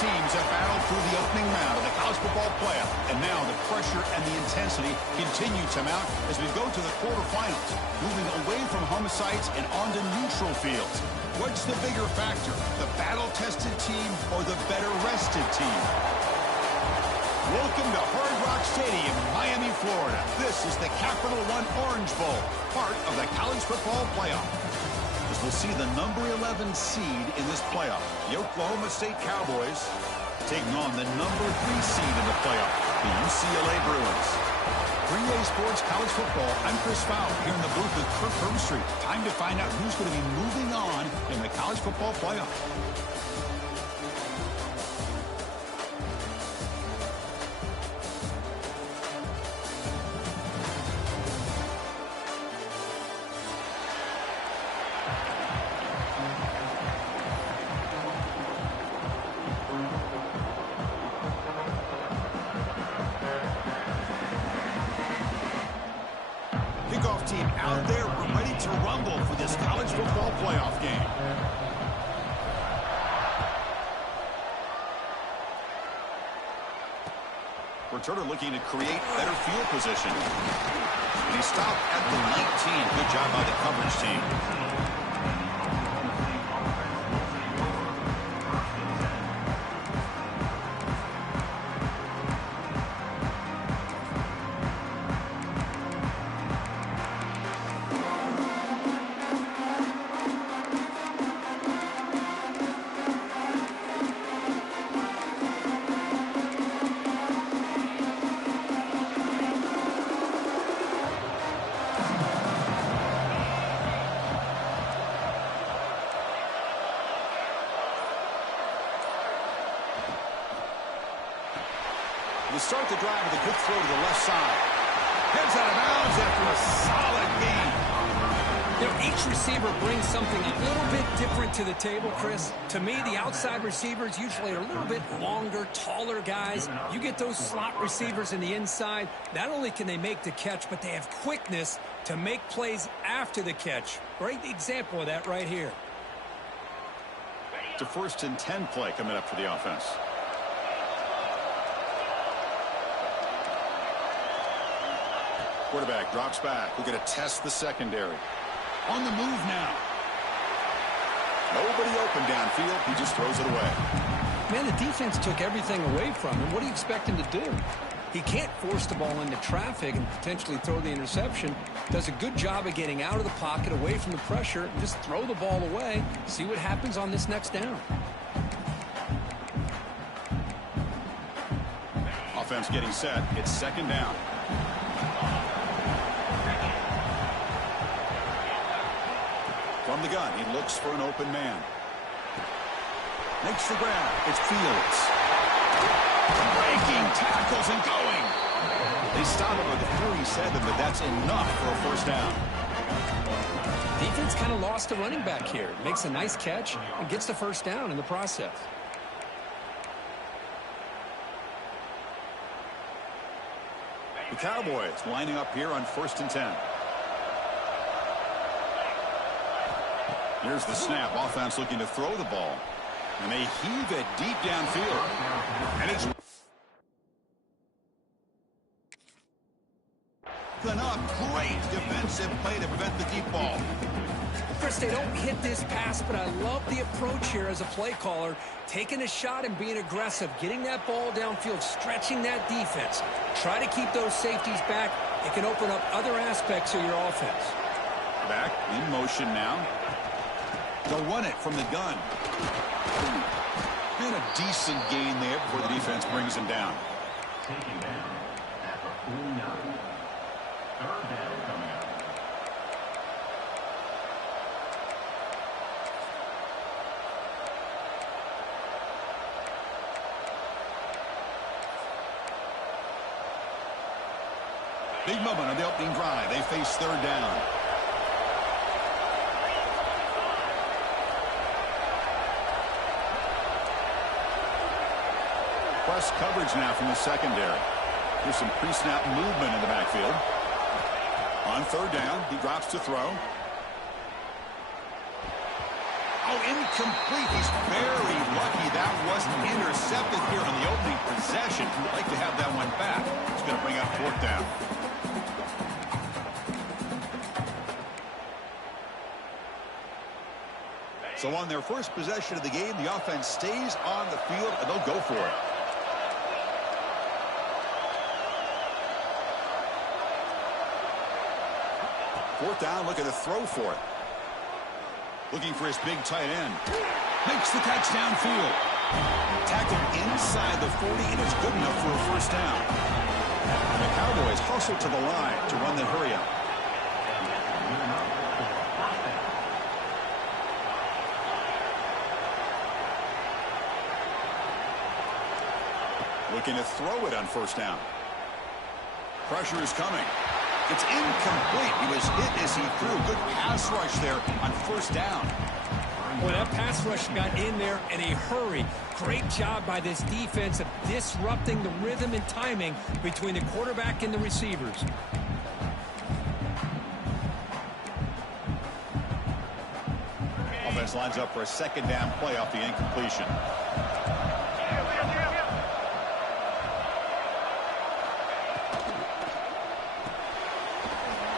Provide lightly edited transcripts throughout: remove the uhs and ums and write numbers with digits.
teams have battled through the opening round of the college football playoff, and now the pressure and the intensity continue to mount as we go to the quarterfinals, moving away from home sites and onto neutral fields. What's the bigger factor, the battle-tested team or the better-rested team? Welcome to Hard Rock Stadium, Miami, Florida. This is the Capital One Orange Bowl, part of the college football playoff. As we'll see the number 11 seed in this playoff, the Oklahoma State Cowboys, taking on the number 3 seed in the playoff, the UCLA Bruins. 3A Sports College Football, I'm Chris Fowler here in the booth with Kirk Herbstreit. Time to find out who's going to be moving on in the college football playoff. Kickoff team out there, we're ready to rumble for this college football playoff game. Returner looking to create better field position. And he stopped at the 19. Good job by the coverage team. They start the drive with a good throw to the left side. Heads out of bounds after a solid gain. You know, each receiver brings something a little bit different to the table, Chris. To me, the outside receivers usually are a little bit longer, taller guys. You get those slot receivers in the inside, not only can they make the catch, but they have quickness to make plays after the catch. Great example of that right here. It's a 1st and 10 play coming up for the offense. Quarterback drops back. We're going to test the secondary. On the move now. Nobody open downfield. He just throws it away. Man, the defense took everything away from him. What do you expect him to do? He can't force the ball into traffic and potentially throw the interception. Does a good job of getting out of the pocket, away from the pressure, and just throw the ball away. See what happens on this next down. Offense getting set. It's 2nd down. From the gun, he looks for an open man. Makes the grab. It's Fields. Breaking tackles and going. They stop him at the 47, but that's enough for a 1st down. Defense kind of lost the running back here. Makes a nice catch and gets the 1st down in the process. The Cowboys lining up here on 1st and 10. Here's the snap. Offense looking to throw the ball. And they heave it deep downfield. And it's up. Great defensive play to prevent the deep ball. Chris, they don't hit this pass, but I love the approach here as a play caller. Taking a shot and being aggressive. Getting that ball downfield. Stretching that defense. Try to keep those safeties back. It can open up other aspects of your offense. Back in motion now. They'll run it from the gun. And a decent gain there before the defense brings him down. Taking down at the 49. 3rd down coming up. Big moment on the opening drive. They face 3rd down. Press coverage now from the secondary. Here's some pre-snap movement in the backfield. On 3rd down, he drops to throw. Oh, incomplete. He's very lucky that wasn't intercepted here on the opening possession. I'd like to have that one back. It's going to bring up 4th down. So on their first possession of the game, the offense stays on the field, and they'll go for it. Fourth down, looking to throw for it. Looking for his big tight end. Makes the catch downfield. Tackled inside the 40, and it's good enough for a 1st down. And the Cowboys hustle to the line to run the hurry up. Looking to throw it on 1st down. Pressure is coming. It's incomplete. He was hit as he threw a good pass rush there on 1st down. Well, that pass rush got in there in a hurry. Great job by this defense of disrupting the rhythm and timing between the quarterback and the receivers. Offense lines up for a 2nd down play off the incompletion.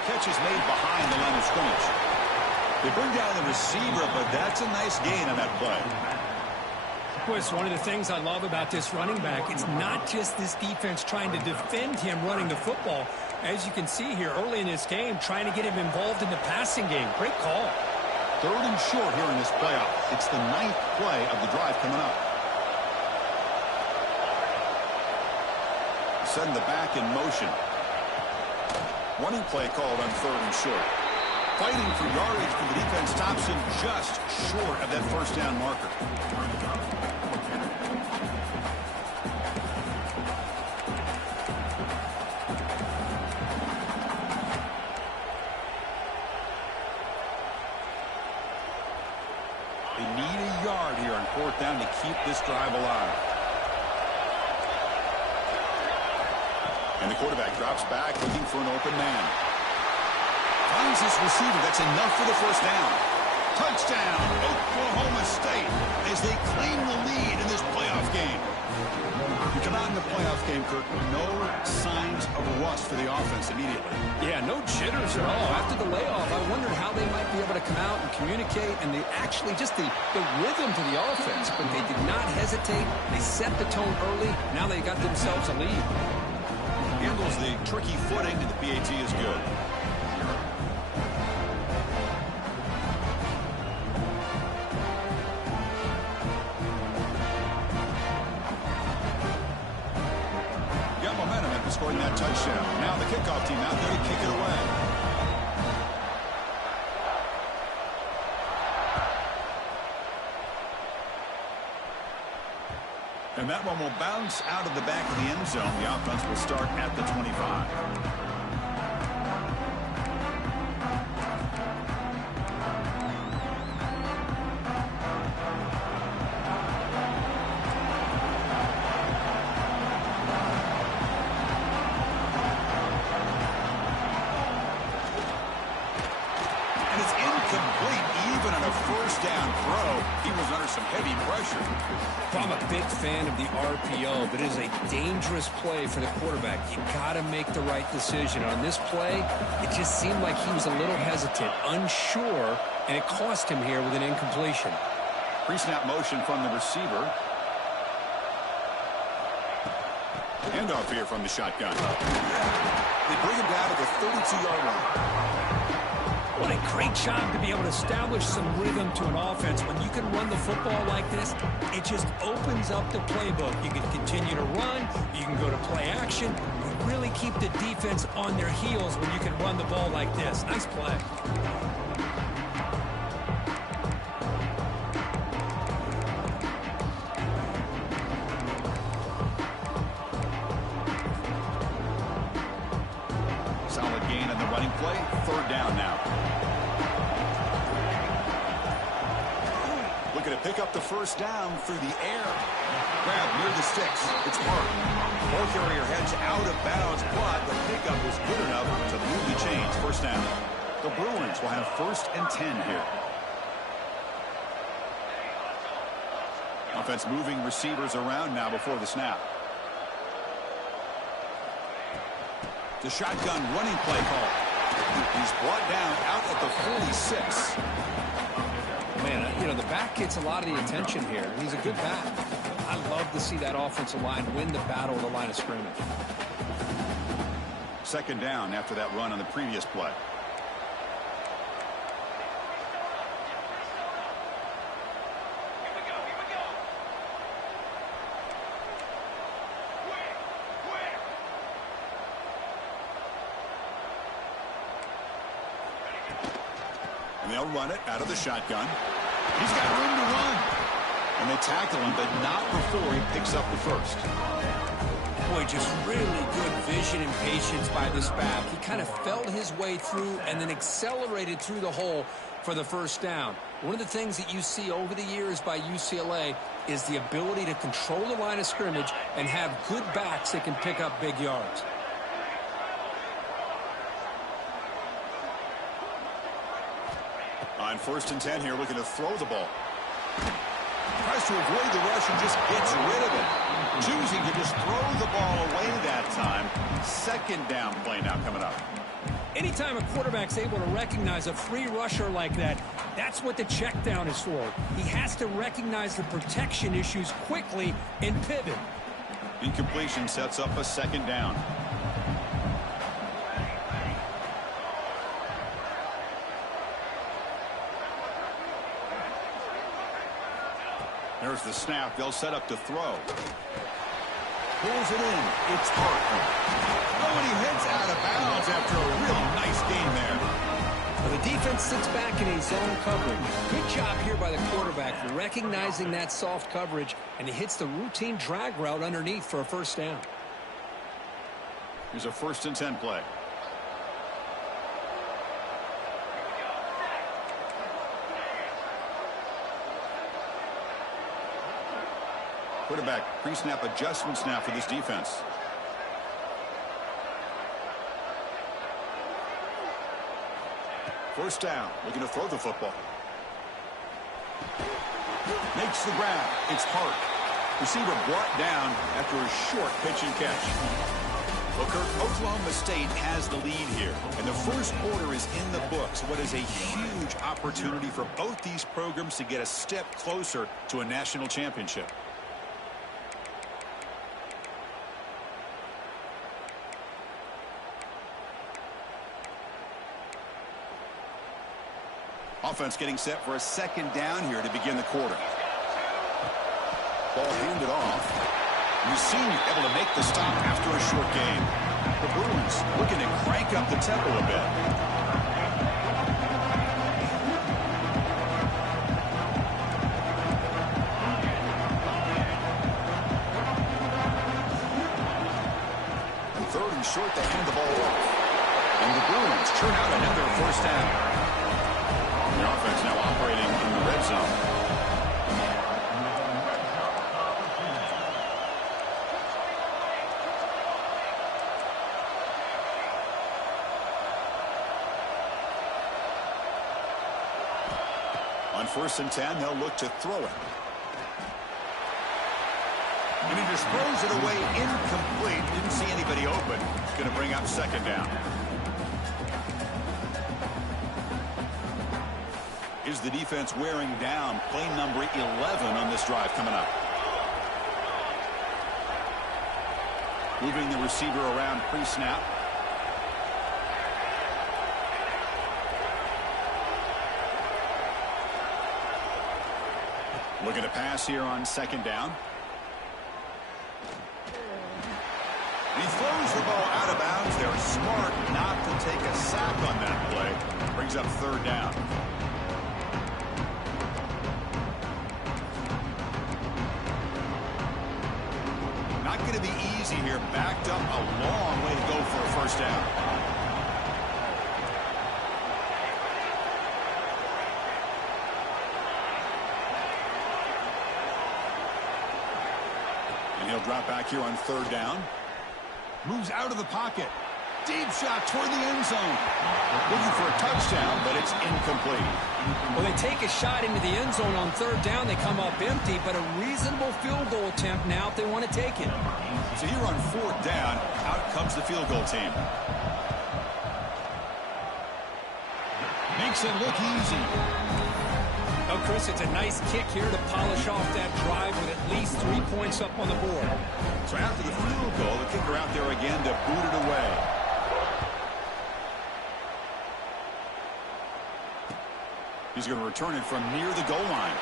Catch is made behind the line of scrimmage. They bring down the receiver, but that's a nice gain on that play. Well, it's one of the things I love about this running back. It's not just this defense trying to defend him running the football. As you can see here early in this game, trying to get him involved in the passing game. Great call. 3rd and short here in this playoff. It's the 9th play of the drive coming up. Send the back in motion. Running play called on 3rd and short. Fighting for yardage, but the defense stops him just short of that 1st down marker. They need a yard here on 4th down to keep this drive alive. And the quarterback drops back, looking for an open man. Finds his receiver. That's enough for the 1st down. Touchdown, Oklahoma State, as they claim the lead in this playoff game. You come out in the playoff game, Kirk, no signs of rust for the offense immediately. Yeah, no jitters at all. After the layoff, I wondered how they might be able to come out and communicate, and just the rhythm to the offense. But they did not hesitate. They set the tone early. Now they got themselves a lead. Handles the tricky footing, and the PAT is good. Got momentum after scoring that touchdown. Now the kickoff team out there to kick it away. And that one will bounce out of the back of the end zone. The offense will start at the 25. And it's incomplete. Even on a 1st down throw, he was under some heavy pressure. I'm a big fan of the RPO, but it is a dangerous play for the quarterback. You got to make the right decision. On this play, it just seemed like he was a little hesitant, unsure, and it cost him here with an incompletion. Pre-snap motion from the receiver. Handoff here from the shotgun. They bring him down to the 32-yard line. What a great job to be able to establish some rhythm to an offense. When you can run the football like this, it just opens up the playbook. You can continue to run. You can go to play action. You really keep the defense on their heels when you can run the ball like this. Nice play. Solid gain on the running play. 3rd down now. Looking to pick up the 1st down through the air. Grab near the sticks. It's Park. Ball carrier heads out of bounds, but the pickup was good enough to move the chains. 1st down. The Bruins will have 1st and 10 here. Offense moving receivers around now before the snap. The shotgun running play call. He's brought down out at the 46. Man, you know, the back gets a lot of the attention here. He's a good back. I love to see that offensive line win the battle of the line of scrimmage. Second down after that run on the previous play. And they'll run it out of the shotgun. He's got room to run. And they tackle him, but not before he picks up the first. Boy, just really good vision and patience by this back. He kind of felt his way through and then accelerated through the hole for the first down. One of the things that you see over the years by UCLA is the ability to control the line of scrimmage and have good backs that can pick up big yards. On 1st and 10 here, looking to throw the ball. Tries to avoid the rush and just gets rid of it. Choosing to just throw the ball away that time. Second down play now coming up. Anytime a quarterback's able to recognize a free rusher like that, that's what the check down is for. He has to recognize the protection issues quickly and pivot. Incompletion sets up a second down. There's the snap. They'll set up to throw. Pulls it in. It's Hartman. Oh, and he heads out of bounds after a real nice game there. Well, the defense sits back in a zone coverage. Good job here by the quarterback recognizing that soft coverage, and he hits the routine drag route underneath for a first down. Here's a 1st and 10 play. Quarterback pre-snap adjustments now for this defense. First down, looking to throw the football. Makes the grab. It's Hart. Receiver brought down after a short pitch and catch. Well, Kirk, Oklahoma State has the lead here, and the first quarter is in the books. What is a huge opportunity for both these programs to get a step closer to a national championship. Offense getting set for a second down here to begin the quarter. Ball handed off. Musim able to make the stop after a short game. The Bruins looking to crank up the tempo a bit. And 3rd and short, they hand the ball off. And the Bruins turn out another first down. The offense now operating in the red zone. On 1st and 10, they'll look to throw it. And he just throws it away incomplete. Didn't see anybody open. Going to bring up second down. Is the defense wearing down play number 11 on this drive coming up. Moving the receiver around pre-snap. Looking to pass here on second down. He throws the ball out of bounds. They're smart not to take a sack on that play. Brings up 3rd down. Not going to be easy here. Backed up a long way to go for a first down. And he'll drop back here on 3rd down. Moves out of the pocket. Deep shot toward the end zone. Looking for a touchdown, but it's incomplete. Well, they take a shot into the end zone on third down. They come up empty, but a reasonable field goal attempt now if they want to take it. So here on fourth down, out comes the field goal team. Makes it look easy. Oh, Chris, it's a nice kick here to polish off that drive with at least 3 points up on the board. So after the field goal, the kicker out there again to boot it away. He's going to return it from near the goal line.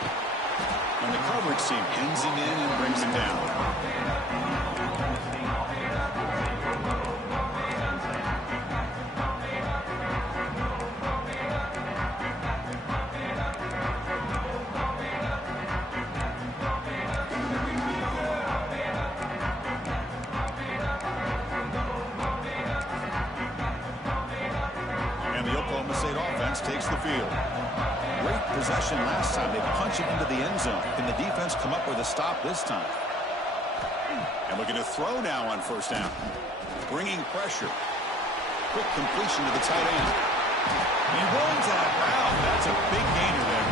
And the coverage team pins him in and brings him down. And the Oklahoma State offense takes the field. Great possession last time. They punch it into the end zone. Can the defense come up with a stop this time? And looking to throw now on first down. Bringing pressure. Quick completion to the tight end. He runs that. Wow, that's a big gainer there.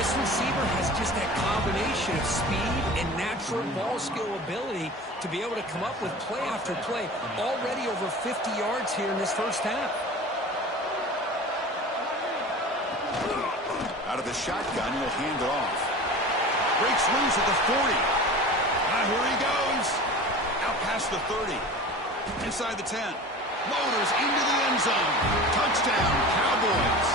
This receiver has just that combination of speed and natural ball skill ability to be able to come up with play after play. Already over 50 yards here in this first half. Out of the shotgun, he'll hand it off. Breaks loose at the 40. Here he goes. Out past the 30. Inside the 10. Motors into the end zone. Touchdown, Cowboys.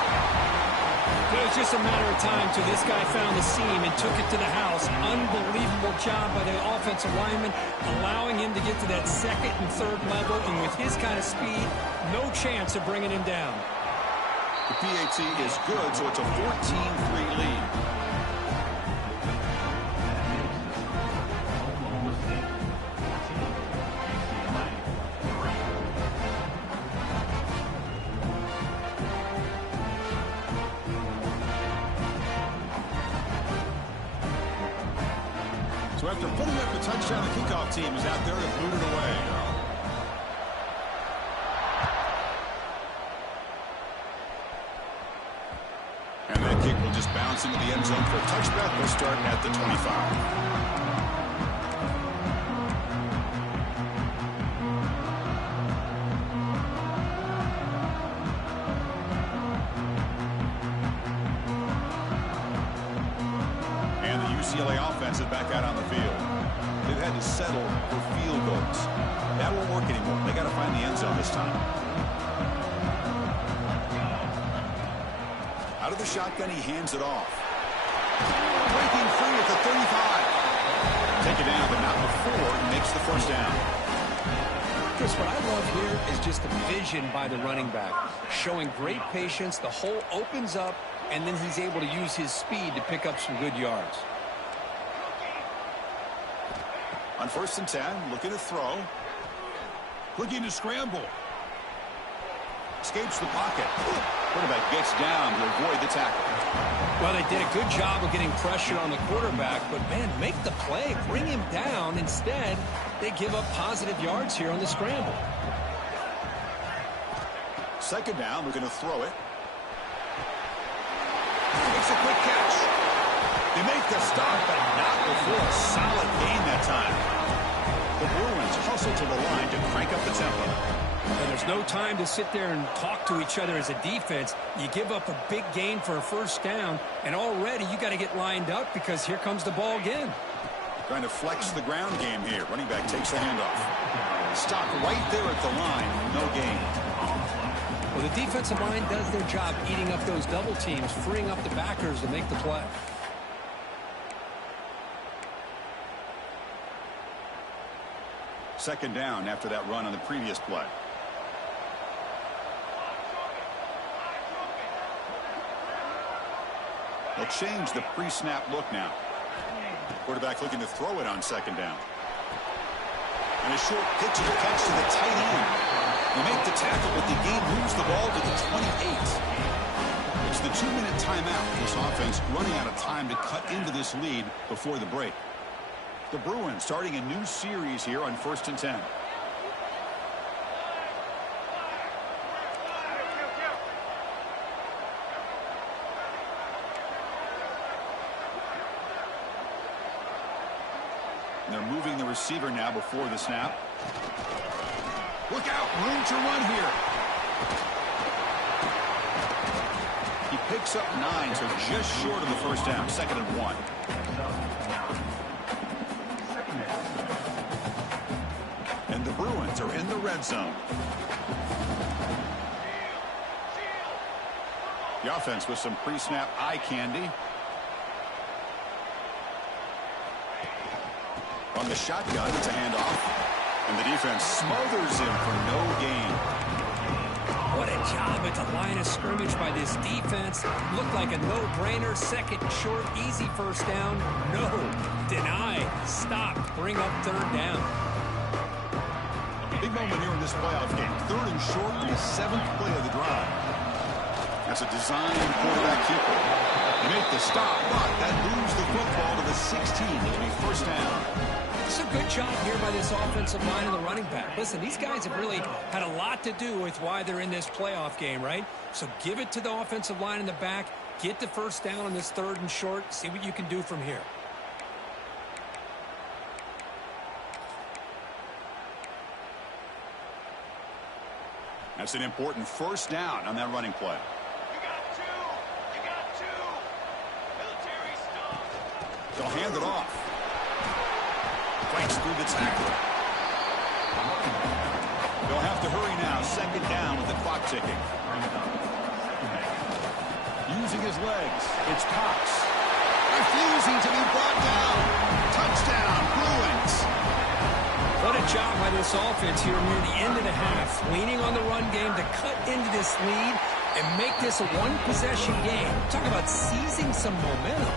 It was just a matter of time till this guy found the seam and took it to the house. Unbelievable job by the offensive lineman, allowing him to get to that second and third level. And with his kind of speed, no chance of bringing him down. The PAT is good, so it's a 14-3 lead. So after putting up the touchdown, the kickoff team is out there to boot it away. And that kick will just bounce into the end zone for a touchback. We'll start at the 25. UCLA offense is back out on the field. They've had to settle for field goals. That won't work anymore. They got to find the end zone this time. Out of the shotgun, he hands it off. Breaking free at the 35. Take it down, but not before he makes the first down. Chris, what I love here is just the vision by the running back. Showing great patience. The hole opens up, and then he's able to use his speed to pick up some good yards. On 1st and 10, looking to throw. Looking to scramble. Escapes the pocket. Quarterback gets down to avoid the tackle. Well, they did a good job of getting pressure on the quarterback, but, man, make the play. Bring him down. Instead, they give up positive yards here on the scramble. 2nd down, looking to throw it. Makes a quick catch. They make the stop, but not before a solid gain that time. The Bruins hustle to the line to crank up the tempo. And there's no time to sit there and talk to each other as a defense. You give up a big gain for a first down, and already you got to get lined up because here comes the ball again. Trying to flex the ground game here. Running back takes the handoff. Stop right there at the line. No gain. Well, the defensive line does their job eating up those double teams, freeing up the backers to make the play. Second down after that run on the previous play. They'll change the pre-snap look now. Quarterback looking to throw it on 2nd down. And a short pitch to catch to the tight end. They make the tackle, but the game moves the ball to the 28. It's the 2-minute timeout. This offense running out of time to cut into this lead before the break. The Bruins starting a new series here on 1st and 10. they're moving the receiver now before the snap. Look out, room to run here. He picks up 9, so just short of the first down, 2nd and 1. And the Bruins are in the red zone. The offense with some pre-snap eye candy. On the shotgun, it's a handoff. And the defense smothers him for no gain. What a job at the line of scrimmage by this defense. Looked like a no-brainer. 2nd and short, easy first down. No, deny, stop, bring up 3rd down. Big moment here in this playoff game. 3rd and short in the 7th play of the drive. That's a designed quarterback keeper. They make the stop, but that moves the football to the 16. It'll be first down. It's a good job here by this offensive line and the running back. Listen, these guys have really had a lot to do with why they're in this playoff game, right? So give it to the offensive line in the back. Get the first down on this 3rd and short. See what you can do from here. That's an important first down on that running play. They'll hand it off. Breaks through the tackle. They'll have to hurry now. 2nd down with the clock ticking. Using his legs. It's Cox. Refusing to be brought down. Touchdown, Bruins. What a job by this offense here near the end of the half. Leaning on the run game to cut into this lead and make this a one-possession game. Talk about seizing some momentum.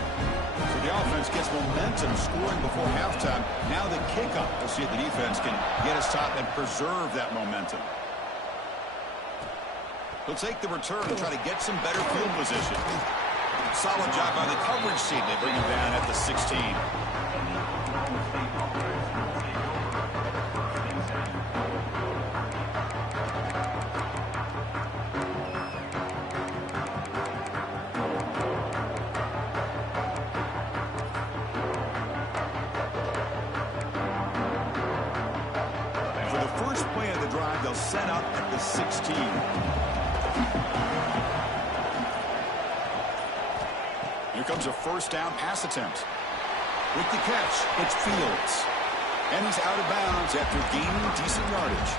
So the offense gets momentum scoring before halftime. Now the kickoff. We'll see if the defense can get us top and preserve that momentum. They'll take the return and try to get some better field position. Solid job by the coverage team. They bring him down at the 16. They'll set up at the 16. Here comes a first down pass attempt. With the catch, it's Fields. And he's out of bounds after gaining decent yardage.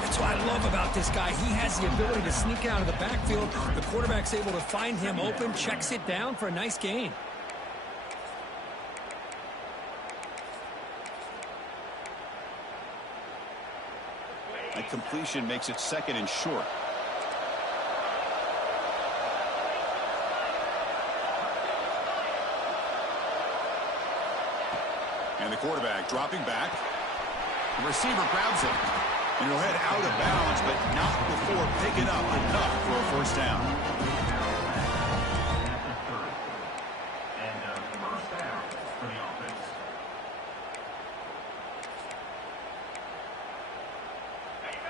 That's what I love about this guy. He has the ability to sneak out of the backfield. The quarterback's able to find him open, checks it down for a nice gain. That completion makes it 2nd and short. And the quarterback dropping back. The receiver grabs it. And he'll head out of bounds, but not before picking up enough for a first down.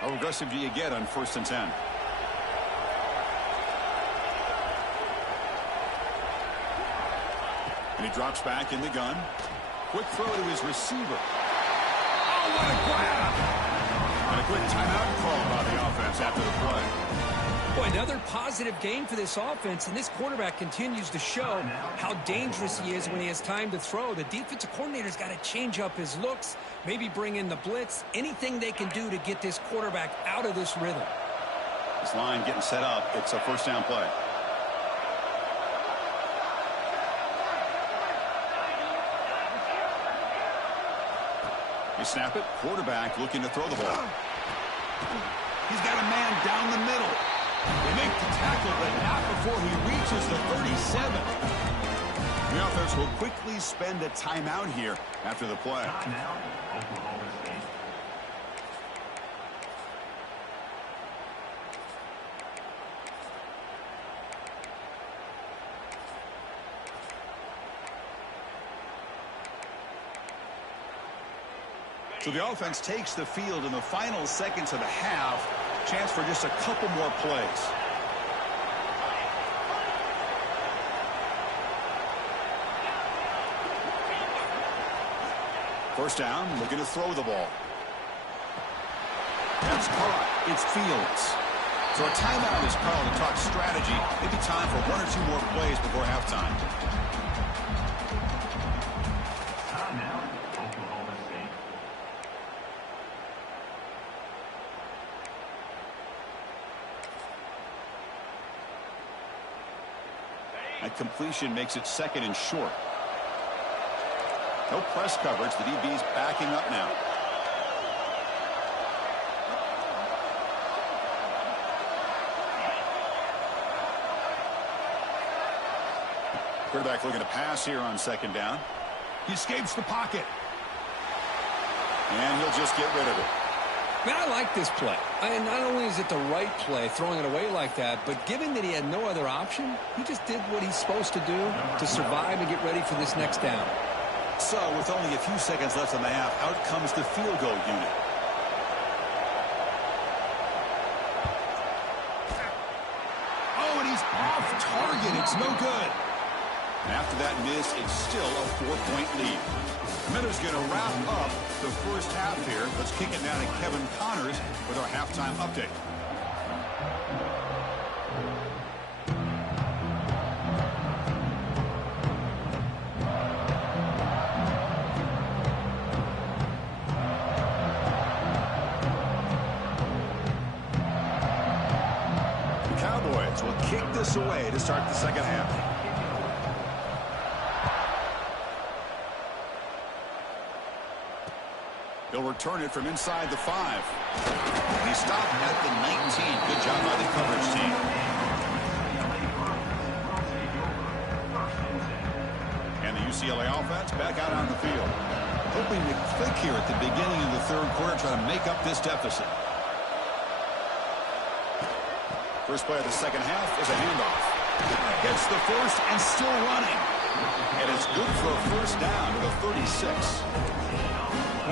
How aggressive do you get on 1st and 10? And he drops back in the gun. Quick throw to his receiver. Oh, what a grab! And a quick timeout call by the offense after the play. Boy, another positive gain for this offense, and this quarterback continues to show how dangerous he is when he has time to throw. The defensive coordinator's got to change up his looks, maybe bring in the blitz, anything they can do to get this quarterback out of this rhythm. This line getting set up. It's a first down play. They snap it. Quarterback looking to throw the ball. He's got a man down the middle. They make the tackle, but not before he reaches the 37. The offense will quickly spend a timeout here after the play. So the offense takes the field in the final seconds of the half. Chance for just a couple more plays. First down, looking to throw the ball. That's caught. It's Fields. So a timeout is called to talk strategy. Maybe time for 1 or 2 more plays before halftime. Timeout, Oklahoma State. That completion makes it 2nd and short. No press coverage. The DB's backing up now. Quarterback looking to pass here on 2nd down. He escapes the pocket. And he'll just get rid of it. Man, I like this play. Not only is it the right play, throwing it away like that, but given that he had no other option, he just did what he's supposed to do to survive and get ready for this next down. So, with only a few seconds left in the half, out comes the field goal unit. Oh, and he's off target. It's no good. And after that miss, it's still a 4-point lead. Miller's going to wrap up the first half here. Let's kick it down to Kevin Connors with our halftime update. The Cowboys will kick this away to start the second half. He'll return it from inside the 5. And he stopped at the 19. Good job by the coverage team. And the UCLA offense back out on the field. Hoping to click here at the beginning of the 3rd quarter, try to make up this deficit. First play of the second half is a handoff. Gets the first and still running. And it's good for a first down to the 36.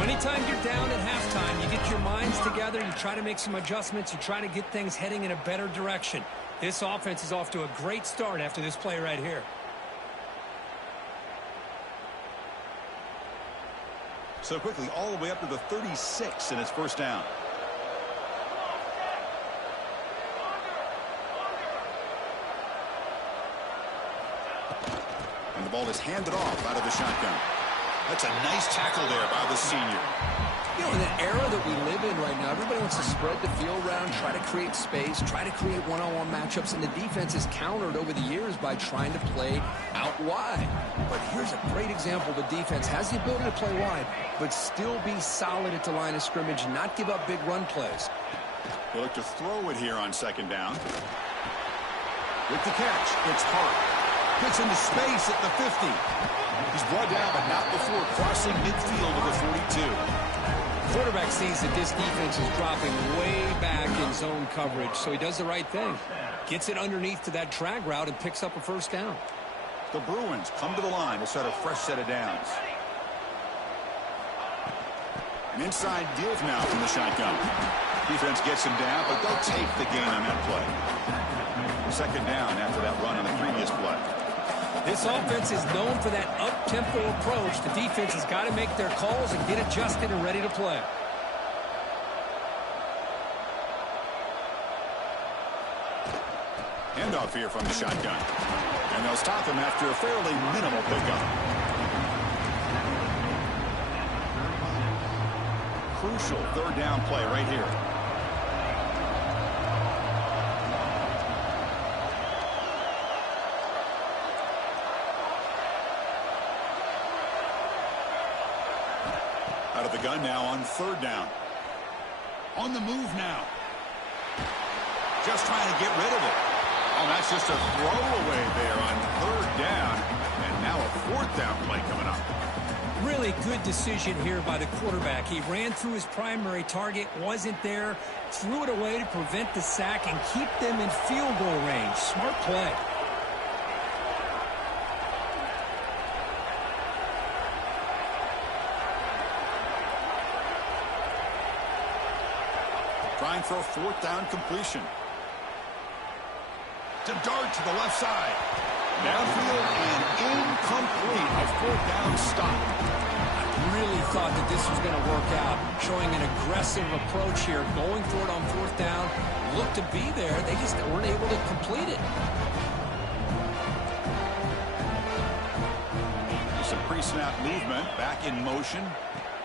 Anytime you're down at halftime, you get your minds together, you try to make some adjustments, you try to get things heading in a better direction. This offense is off to a great start after this play right here. So quickly, all the way up to the 36 in his first down. And the ball is handed off out of the shotgun. That's a nice tackle there by the senior. You know, in the era that we live in right now, everybody wants to spread the field around, try to create space, try to create one-on-one matchups, and the defense is countered over the years by trying to play out wide. But here's a great example. The defense has the ability to play wide, but still be solid at the line of scrimmage, not give up big run plays. They look to throw it here on 2nd down. With the catch, it's Hart. Gets into space at the 50. He's brought down, but not before crossing midfield to the 42. Quarterback sees that this defense is dropping way back in zone coverage, so he does the right thing. Gets it underneath to that drag route and picks up a first down. The Bruins come to the line to start a fresh set of downs. An inside deal now from the shotgun. Defense gets him down, but they'll take the gain on that play. 2nd down after that run on the previous play. This offense is known for that up-tempo approach. The defense has got to make their calls and get adjusted and ready to play. Handoff here from the shotgun. And they'll stop him after a fairly minimal pickup. Crucial 3rd down play right here. Out of the gun now on 3rd down. On the move now. Just trying to get rid of it. Oh, that's just a throwaway there on 3rd down. And now a 4th down play coming up. Really good decision here by the quarterback. He ran through his primary target, wasn't there, threw it away to prevent the sack and keep them in field goal range. Smart play. Trying for a 4th down completion. To dart to the left side. Downfield and incomplete. A 4th down stop. really thought that this was going to work out, showing an aggressive approach here, going for it on fourth down. Looked to be there. They just weren't able to complete it. Some pre-snap movement, back in motion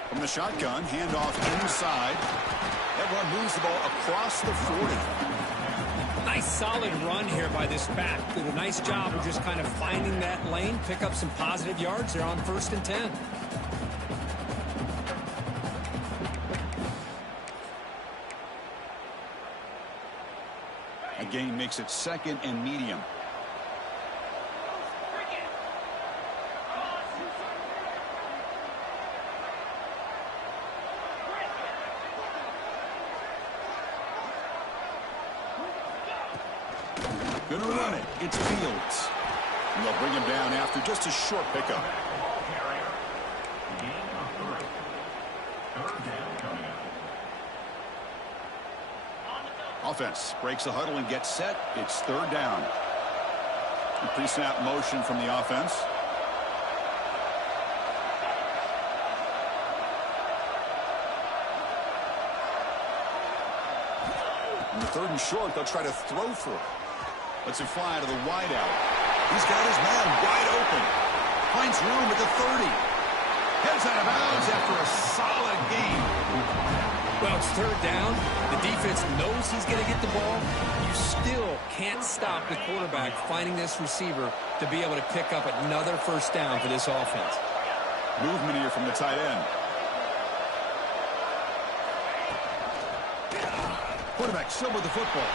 from the shotgun, handoff inside. That one moves the ball across the 40. Nice solid run here by this back. Did a nice job of just kind of finding that lane, pick up some positive yards there on 1st and 10. A gain makes it 2nd and medium. Gonna run it. It's Fields. And they'll bring him down after just a short pickup. Offense breaks the huddle and gets set. It's 3rd down. A pre-snap motion from the offense. On the 3rd and short, they'll try to throw for it. Lets him fly to the wideout. He's got his man wide open. Finds room at the 30. Heads out of bounds after a solid gain. Well, it's 3rd down. The defense knows he's going to get the ball. You still can't stop the quarterback finding this receiver to be able to pick up another 1st down for this offense. Movement here from the tight end. Quarterback still with the football.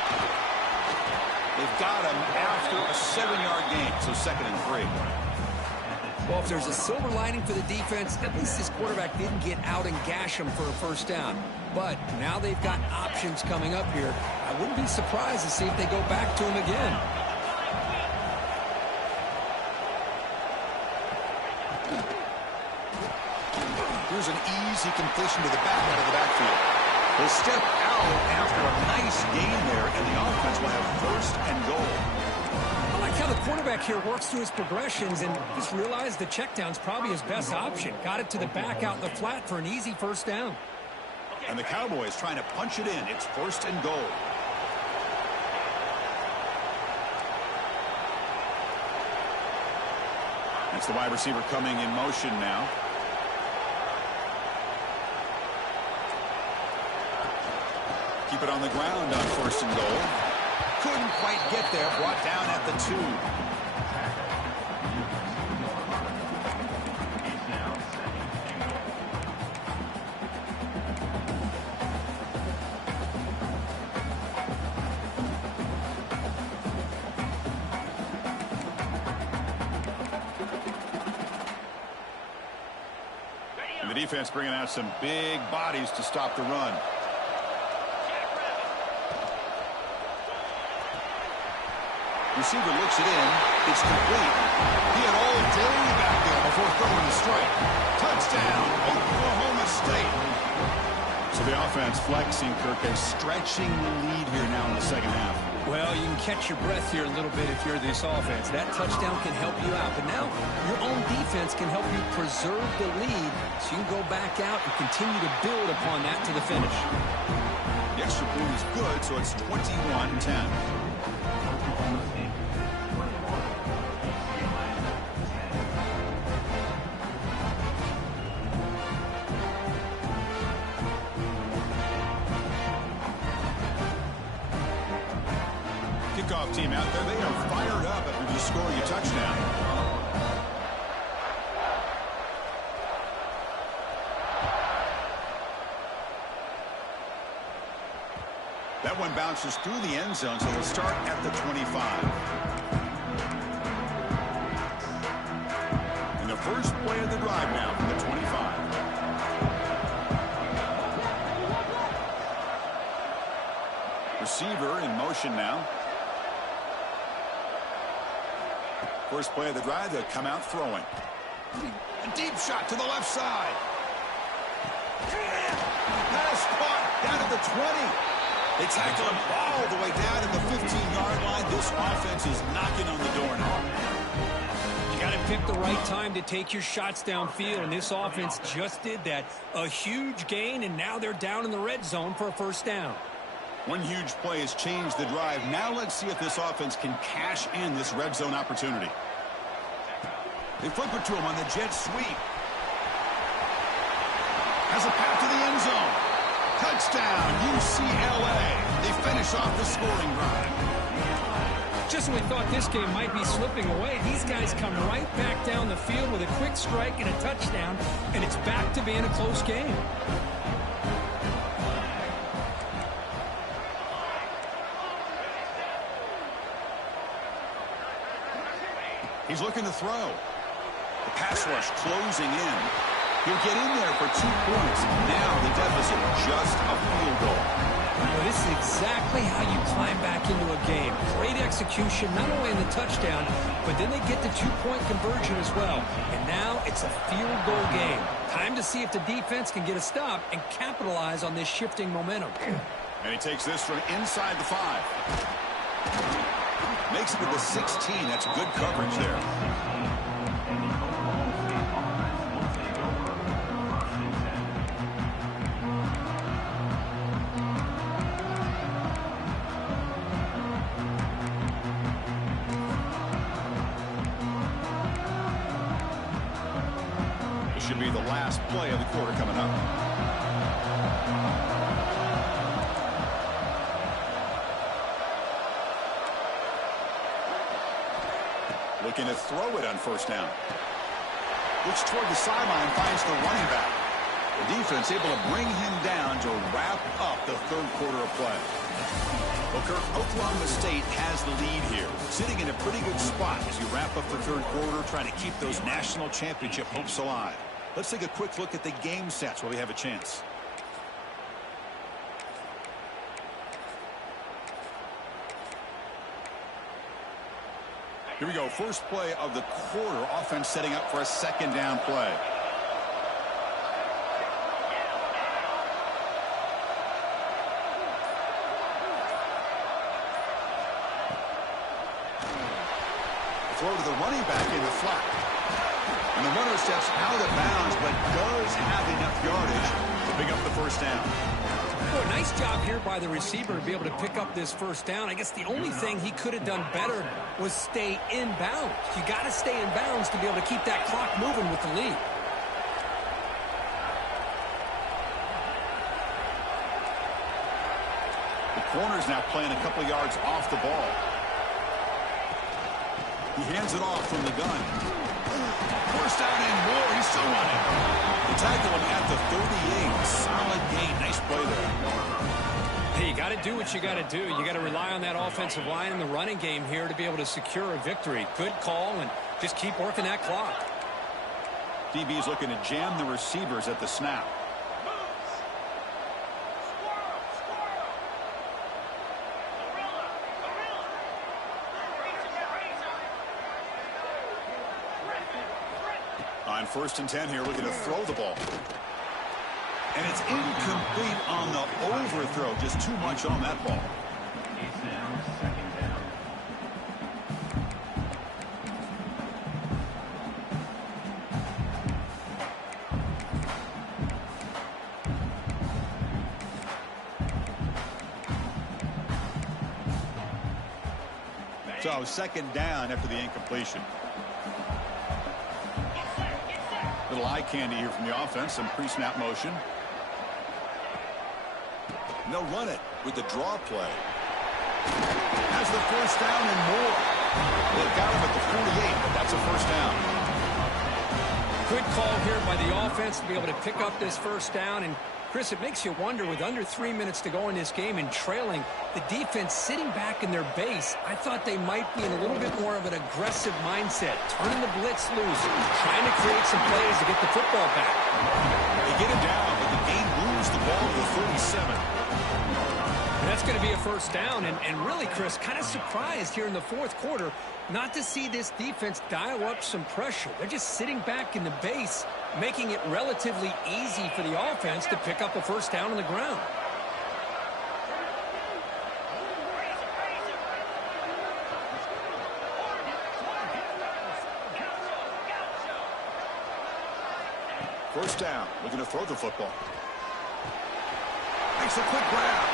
They've got him after a 7-yard gain, so 2nd and 3. Well, if there's a silver lining for the defense, at least this quarterback didn't get out and gash him for a 1st down. But now they've got options coming up here. I wouldn't be surprised to see if they go back to him again. Here's an easy completion to the back out of the backfield. They'll step out after a nice gain there, and the offense will have 1st and goal. I like how the quarterback here works through his progressions and just realized the check down's probably his best option. Got it to the back out in the flat for an easy 1st down. And the Cowboys trying to punch it in. It's 1st and goal. That's the wide receiver coming in motion now. Keep it on the ground on 1st and goal. Couldn't quite get there. Brought down at the 2. And the defense bringing out some big bodies to stop the run. Receiver looks it in. It's complete. He had all day back there before throwing the strike. Touchdown, Oklahoma State. So the offense flexing, Kirk, and stretching the lead here now in the 2nd half. Well, you can catch your breath here a little bit if you're this offense. That touchdown can help you out. But now your own defense can help you preserve the lead so you can go back out and continue to build upon that to the finish. The extra point is good, so it's 21-10. Kickoff team out there, they are fired up after just scoring a touchdown. That one bounces through the end zone, so they'll start at the 25. And the first play of the drive now from the 25. Receiver in motion now. First play of the drive, they'll come out throwing. A deep shot to the left side. Pass caught down at the 20. They tackle him all the way down to the 15-yard line. This offense is knocking on the door now. You got him pick the right time to take your shots downfield, and this offense just did that. A huge gain, and now they're down in the red zone for a first down. One huge play has changed the drive. Now let's see if this offense can cash in this red zone opportunity. They flip it to him on the jet sweep. Has a path to the end zone. Touchdown, UCLA. They finish off the scoring drive. Just when we thought this game might be slipping away, these guys come right back down the field with a quick strike and a touchdown, and it's back to being a close game. He's looking to throw. The pass rush closing in. He'll get in there for 2 points. Now the deficit just a field goal. Well, this is exactly how you climb back into a game. Great execution, not only in the touchdown, but then they get the 2-point conversion as well. And now it's a field goal game. Time to see if the defense can get a stop and capitalize on this shifting momentum. And he takes this from inside the 5. Makes it to the 16. That's good coverage there. This should be the last play of the quarter coming up. Looking to throw it on first down. Looks toward the sideline, finds the running back. The defense able to bring him down to wrap up the third quarter of play. Well, Kirk, Oklahoma State has the lead here, sitting in a pretty good spot as you wrap up the third quarter, trying to keep those national championship hopes alive. Let's take a quick look at the game stats while we have a chance. Here we go. First play of the quarter. Offense setting up for a second down play. Throw to the running back in the flat. And the runner steps out of bounds, but does have enough yardage to pick up the first down. Well, nice job here by the receiver to be able to pick up this first down. I guess the only thing he could have done better was stay in bounds. You got to stay in bounds to be able to keep that clock moving with the lead. The corner's now playing a couple yards off the ball. He hands it off from the gun. First down and more. He's still running. They tackle him at the 38. Solid gain. Nice play there. Hey, you got to do what you got to do. You got to rely on that offensive line and the running game here to be able to secure a victory. Good call, and just keep working that clock. DB's looking to jam the receivers at the snap. On 1st and 10 here, looking to throw the ball. And it's incomplete on the overthrow. Just too much on that ball. So 2nd down after the incompletion. Little eye candy here from the offense. Some pre-snap motion. And they'll run it with the draw play. Has the first down and more. They've got him at the 48, but that's a first down. Good call here by the offense to be able to pick up this first down. And Chris, it makes you wonder, with under 3 minutes to go in this game and trailing, the defense sitting back in their base, I thought they might be in a little bit more of an aggressive mindset, turning the blitz loose, trying to create some plays to get the football back. They get it down, but the game moves the ball to the 37. And that's going to be a first down. And really, Chris, kind of surprised here in the fourth quarter not to see this defense dial up some pressure. They're just sitting back in the base, making it relatively easy for the offense to pick up a first down on the ground. First down, looking to throw the football. Makes a quick grab.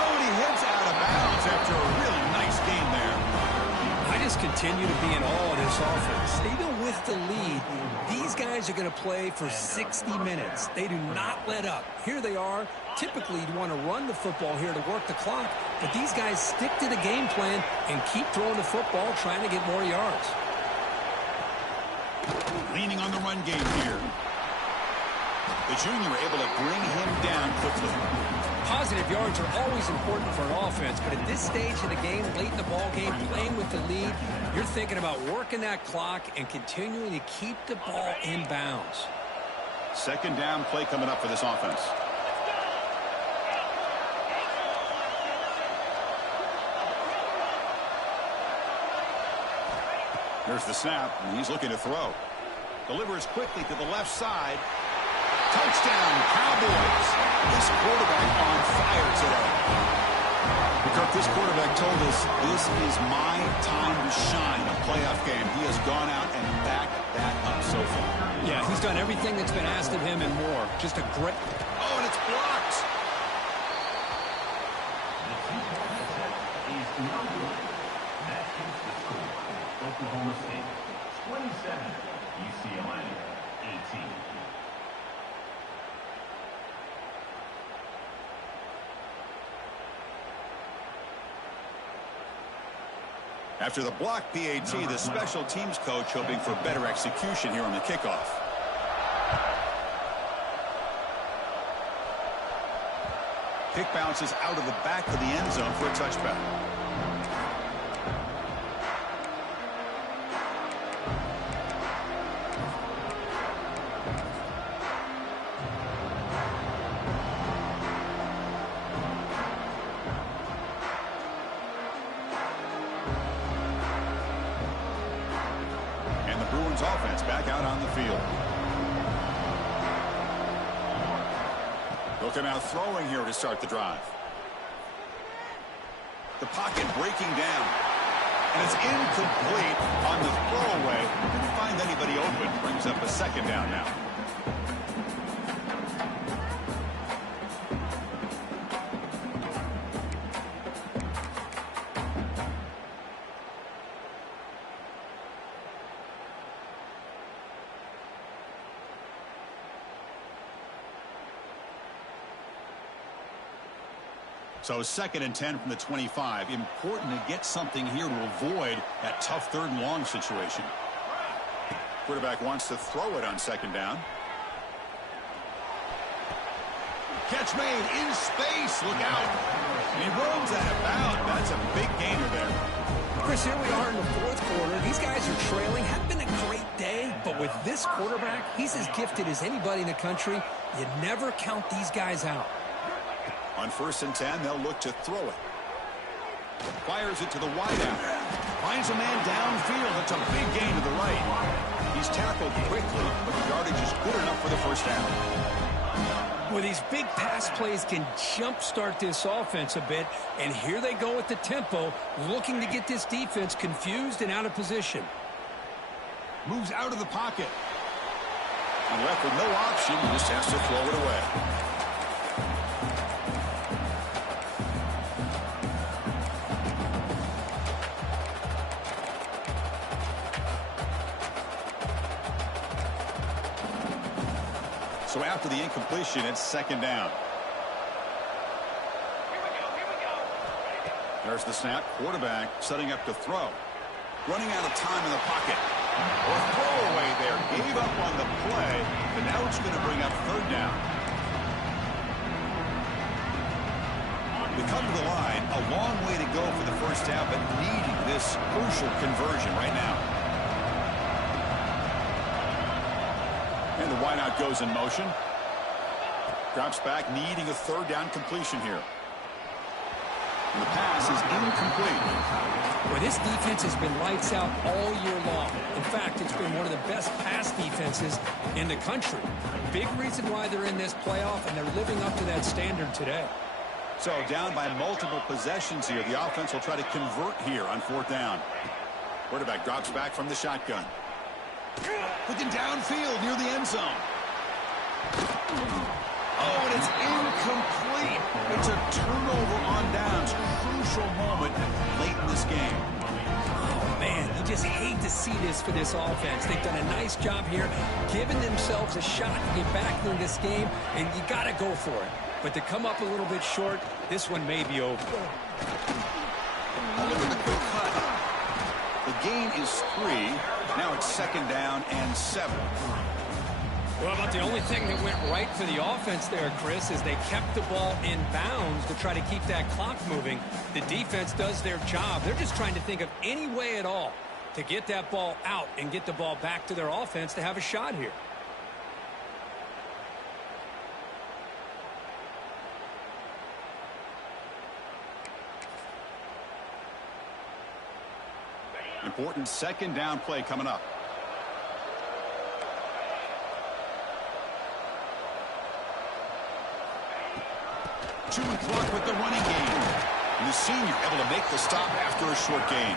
Oh, and he heads out of bounds after a really nice game there. I just continue to be in awe of this offense. Even with the lead, these guys are going to play for 60 minutes. They do not let up. Here they are. Typically, you'd want to run the football here to work the clock, but these guys stick to the game plan and keep throwing the football, trying to get more yards. Leaning on the run game here. The junior able to bring him down quickly. Positive yards are always important for an offense, but at this stage of the game, late in the ball game, playing with the lead, you're thinking about working that clock and continuing to keep the ball in bounds. Second down play coming up for this offense. Here's the snap, and he's looking to throw. Delivers quickly to the left side. Touchdown, Cowboys. This quarterback on fire today. Kirk, this quarterback told us this is my time to shine, a playoff game. He has gone out and backed that up so far. Yeah, he's done everything that's been asked of him and more. Just a great... Oh, and it's blocked. That keeps the score. Oklahoma State 27, UCLA 18. After the block PAT, the special teams coach hoping for better execution here on the kickoff. Kick bounces out of the back of the end zone for a touchback. Offense back out on the field. Looking out throwing here to start the drive. The pocket breaking down. And it's incomplete on the throwaway. Didn't find anybody open. Brings up a second down now. So 2nd and 10 from the 25. Important to get something here to avoid that tough 3rd and long situation. Quarterback wants to throw it on 2nd down. Catch made in space. Look out. He rolls out of bounds. That's a big gainer there. Chris, here we are in the 4th quarter. These guys are trailing. Had been a great day, but with this quarterback, he's as gifted as anybody in the country. You never count these guys out. On 1st and 10, they'll look to throw it. Fires it to the wideout. Finds a man downfield. It's a big gain to the right. He's tackled quickly, but the yardage is good enough for the first down. Well, these big pass plays can jumpstart this offense a bit, and here they go at the tempo, looking to get this defense confused and out of position. Moves out of the pocket. And left with no option, he just has to throw it away. So after the incompletion, it's 2nd down. There's the snap. Quarterback setting up to throw. Running out of time in the pocket. Or throwaway there. Gave up on the play, but now it's going to bring up 3rd down. We come to the line. A long way to go for the first down, but needing this crucial conversion right now. And the wideout goes in motion. Drops back, needing a 3rd down completion here. And the pass is incomplete. Well, this defense has been lights out all year long. In fact, it's been one of the best pass defenses in the country. Big reason why they're in this playoff, and they're living up to that standard today. So down by multiple possessions here. The offense will try to convert here on 4th down. Quarterback drops back from the shotgun. Looking downfield near the end zone. Oh, and it's incomplete. It's a turnover on downs. Crucial moment late in this game. Oh, man, you just hate to see this for this offense. They've done a nice job here, giving themselves a shot to get back into this game, and you got to go for it. But to come up a little bit short, this one may be over. Look at the quick cut. The gain is 3. Now it's 2nd down and 7. Well, about the only thing that went right for the offense there, Chris, is they kept the ball in bounds to try to keep that clock moving. The defense does their job. They're just trying to think of any way at all to get that ball out and get the ball back to their offense to have a shot here. Important 2nd down play coming up. Chewing clock with the running game. And the senior able to make the stop after a short gain.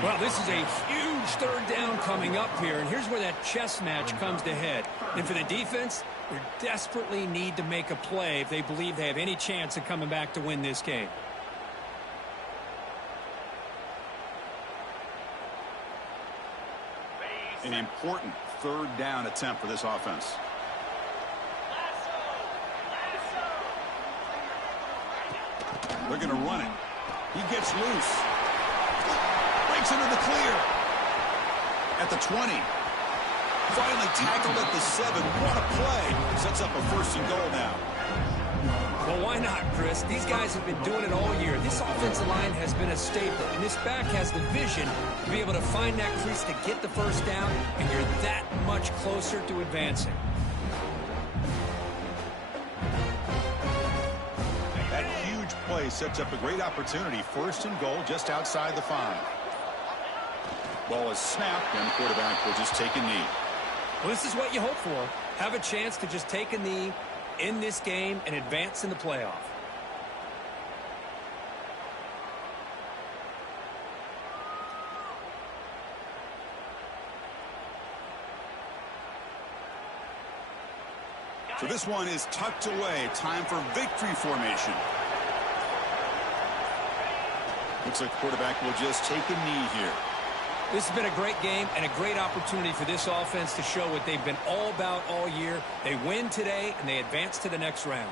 Well, this is a huge 3rd down coming up here, and here's where that chess match comes to head. And for the defense, they desperately need to make a play if they believe they have any chance of coming back to win this game. An important 3rd down attempt for this offense. They're going to run it. He gets loose. Breaks into the clear. At the 20. Finally tackled at the 7. What a play. Sets up a 1st and goal now. Well, why not, Chris? These guys have been doing it all year. This offensive line has been a staple, and this back has the vision to be able to find that crease to get the 1st down, and you're that much closer to advancing. That huge play sets up a great opportunity. 1st and goal just outside the 5. Ball is snapped, and the quarterback will just take a knee. Well, this is what you hope for. Have a chance to just take a knee in this game and advance in the playoff. So this one is tucked away. Time for victory formation. Looks like the quarterback will just take a knee here. This has been a great game and a great opportunity for this offense to show what they've been all about all year. They win today, and they advance to the next round.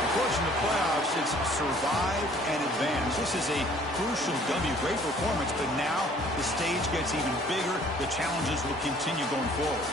Of course, in the playoffs, it's survive and advance. This is a crucial W. Great performance, but now the stage gets even bigger. The challenges will continue going forward.